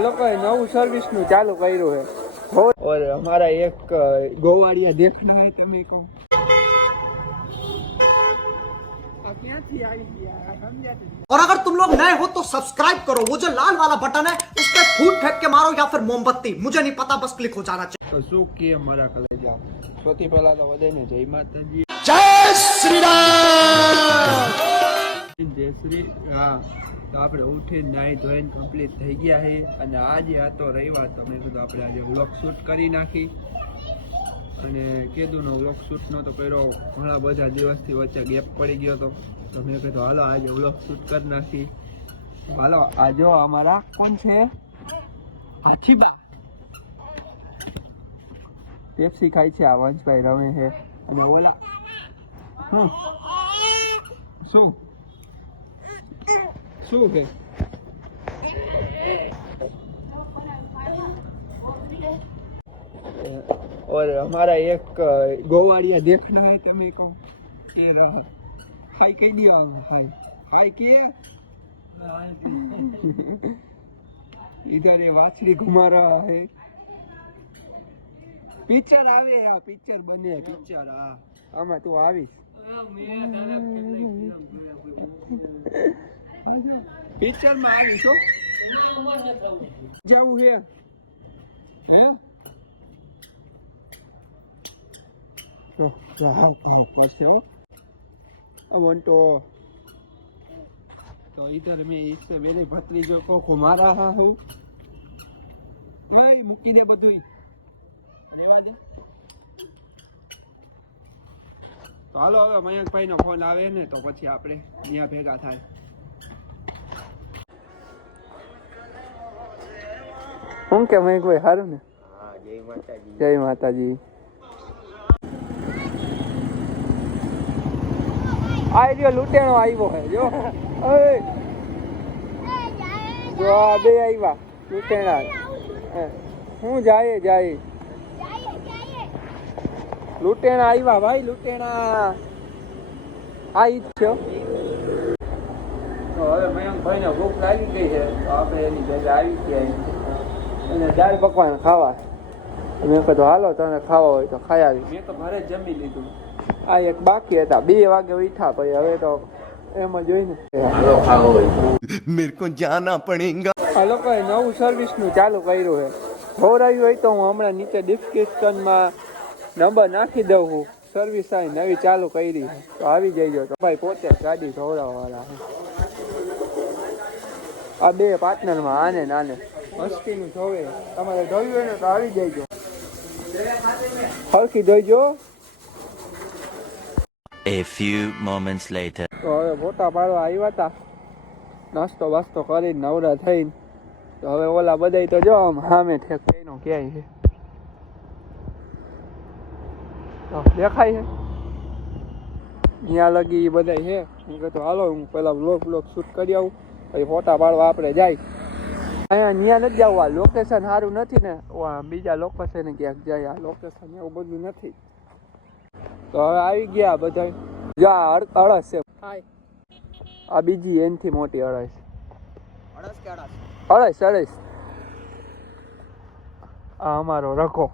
लोग नव सर्विस नु चालू कर्यु है और हमारा एक गोवाड़िया देखना है तमे को और अगर तुम लोग नए हो तो सब्सक्राइब करो, वो जो लाल वाला बटन है उस पर फूट फेंक के मारो या फिर मोमबत्ती, मुझे नहीं पता, बस क्लिक हो जाना चाहिए। तो શું કે અમારા કલેજા સૌથી પહેલા તો બધાને જય માતાજી, जय श्री राम। જય શ્રી રામ। તો આપણે ઉઠીને નાઈ ધોઈને કમ્પ્લીટ થઈ ગયા છે અને આજે આ તો રવિવાર, તમે કીધું આપણે આજે વ્લોગ શૂટ કરી નાખી અને કીધુંનો વ્લોગ શૂટ નહોતો કર્યો, ઘણા બધા દિવસથી વચ્ચે ગેપ પડી ગયો હતો, તો મેં કીધું હાલો આજે વ્લોગ શૂટ કરી નાખી। હાલો આ જો અમારા કોણ છે, હાથીબા પેપ્સી ખાય છે, આ વંશભાઈ રમે છે અને ઓલા શું શું છે और हमारा एक गोवाड़िया देखना है तमे को के रहा हाय कह दिया हाय हाय किए इधर ये वाछड़ी घुमा रहा है, पिक्चर आवे आ पिक्चर बने पिक्चर आमा तू आवीस पिक्चर में आवीस हो जाऊ है हैं तो इधर मैं इससे मेरे भतीजों को घुमा रहा हूँ। भाई मुक्की दे बधुई लेवा दे। तो हालो हवे मयंक भाई नो फोन आवे ने तो પછી આપણે અહીંયા ભેગા થાય। હું કે મયંક ભાઈ હારું ને? હા જય માતાજી। જય માતાજી। आई जो लुटेणो आव्यो है जो ओए जो आ बे आव्या लुटेणा हूँ जाए जाए लुटेणा आव्या भाई लुटेणा आई छो। तो हवे मयंक भाई ने भूख लागी गई है तो आपणे एनी भेगा આવી ગયા અને દાળ પકવાન ખાવા મેં કીધું હાલો તને ખાવા હોય તો ખાઈ આવી। મેં તો ઘરે જમી લીધું, આ એક બાકી હતા 2 વાગે ઉઠ્યા પછી હવે તો એમ જ હોય ને मेरे को जाना पड़ेगा। આ લોકોએ નવું સર્વિસ નું ચાલુ કર્યું છે, જોરાયું હોય તો હું હમણાં નીચે ડિસ્ક્રિપ્શનમાં નંબર નાખી દઉં છું, સર્વિસ આ નવી ચાલુ કરી છે તો આવી જઈજો। તો ભાઈ પોતે ગાડી ધોવડાવવાળા છે, આ 2 પાર્ટનરમાં આને નાને મસ્તીનું જોવે, તમારે જોયું હોય ને તો આવી જઈજો, હરખી જોઈજો। A few moments later. તો હવે ફોટા પાડવા આવ્યા હતા, નાસ્તો બાસ્તો કરીને નવરા થઈને તો હવે ઓલા બધાય તો જો આમ સામે ઠેક કઈનો ક્યાંય છે તો દેખાય છે ત્યાં લગી બધાય છે। હું કહેતો હાલો હું પેલા વ્લોગ શૂટ કરી આવું પછી ફોટા પાડવા આપણે જાય। અહીંયા ત્યાં નથી જવું, આ લોકેશન સારું નથી ને, બીજા લોકેશને ક્યાંક જાય, આ લોકેશન એવું બધું નથી। તો હવે આવી ગયા બધા જો અળસ છે, આ બીજી એનથી મોટી અળસ અળસ આ અમારો રખો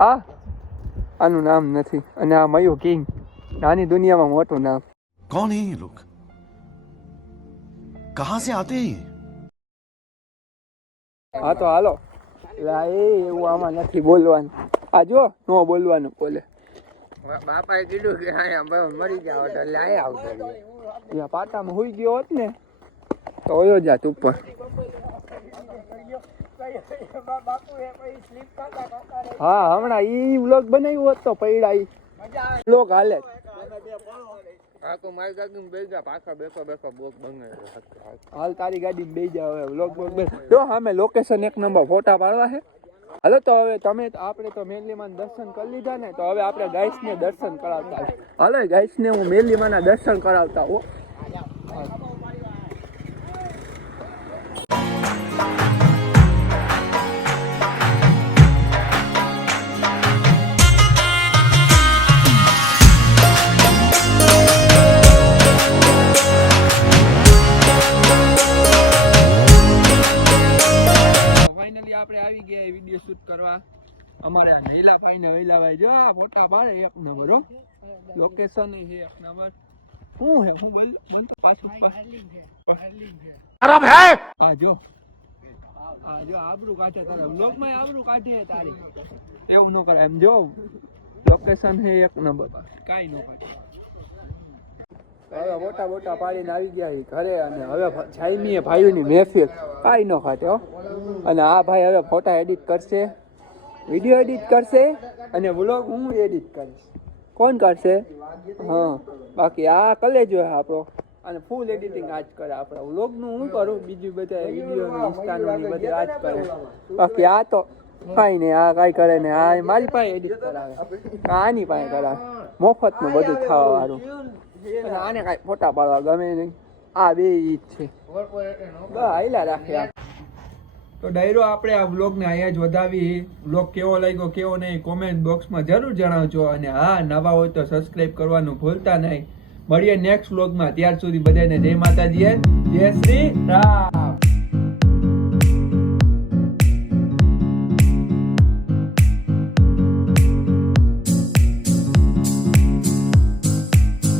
આ આનું નામ નથી અને આ મયુ કિંગ, નાની દુનિયામાં મોટું નામ। कौन है ये लोग, कहाँ से आते हैं? હા તો હાલો એવું આમાં નથી બોલવાનું, આ જો નો બોલવાનું બોલે, બાપાએ કીધું કે અહીંયા મરી જાવ એટલે અહીંયા આવતો પાટામાં હોઈ ગયો હોત ને તો ઓયો જાત ઉપર। હા હમણાં ઈ વ્લોગ બનાવ્યો હોત તો પૈડા ઈ વ્લોગ હાલે હાલ તારી ગાડી બે જાવ વ્લોગ જો સામે લોકેશન 1 નંબર, ફોટા પાડવા છે। હાલો તો હવે તમે આપણે તો મેલીમાં દર્શન કરી લીધા ને, તો હવે આપણે ગાઈસને દર્શન કરાવતા હાલો ગાઈસને હું મેલીમાંના દર્શન કરાવતા હો। વ્લોગમાં અમારે નીલાભાઈ ને વૈલાભાઈ જો આ ફોટા પાડે એક નંબર હો. લોકેશન છે એક નંબર. શું હે હું બોલ તો પાછું खराब है આ જો આબરૂ કાઢે તારા વ્લોગમાં આબરૂ કાઢે તારી એવું ન કરે એમ જો લોકેશન છે એક નંબર કાઈ ન કાઢે. હવે મોટા પાડીને આવી ગયા છે ઘરે અને હવે જાઈમીએ ભાઈઓની મહેફિલ કાઈ ન ખાતે હો. અને આ ભાઈ હવે ફોટા એડિટ કરશે, વિડીયો એડિટ કરશે અને વ્લોગ હું એડિટ કરીશ. કોણ કરશે? હા બાકી આ કલેજો આપણો અને ફૂલ એડિટિંગ આજ કરે. આપણા વ્લોગનું હું કરું, બીજું બધા વિડીયો ઇન્સ્ટાનું ને બધું આજ કરે. બાકી આ તો કાંઈ નહીં, આ કાંઈ કરે ને આ મારી પાસે એડિટ કરાવે, આની પાસે કરાવે. મફતનું બધું થવા વાળું. અને આને કાંઈ ફોટા પાડવા ગમે નહીં. આ બે ઈ જ છે હાઈલા રાખે. તો ડાયરો આપણે આ વ્લોગને અહીંયા જ વધાવી. વ્લોગ કેવો લાગ્યો કેવો નહીં કોમેન્ટ બોક્સમાં જરૂર જણાવજો. અને હા નવા હોય તો સબસ્ક્રાઈબ કરવાનું ભૂલતા નહીં. મળીએ નેક્સ્ટ વ્લોગમાં. ત્યાર સુધી બધાને જય માતાજી, જય શ્રી રામ.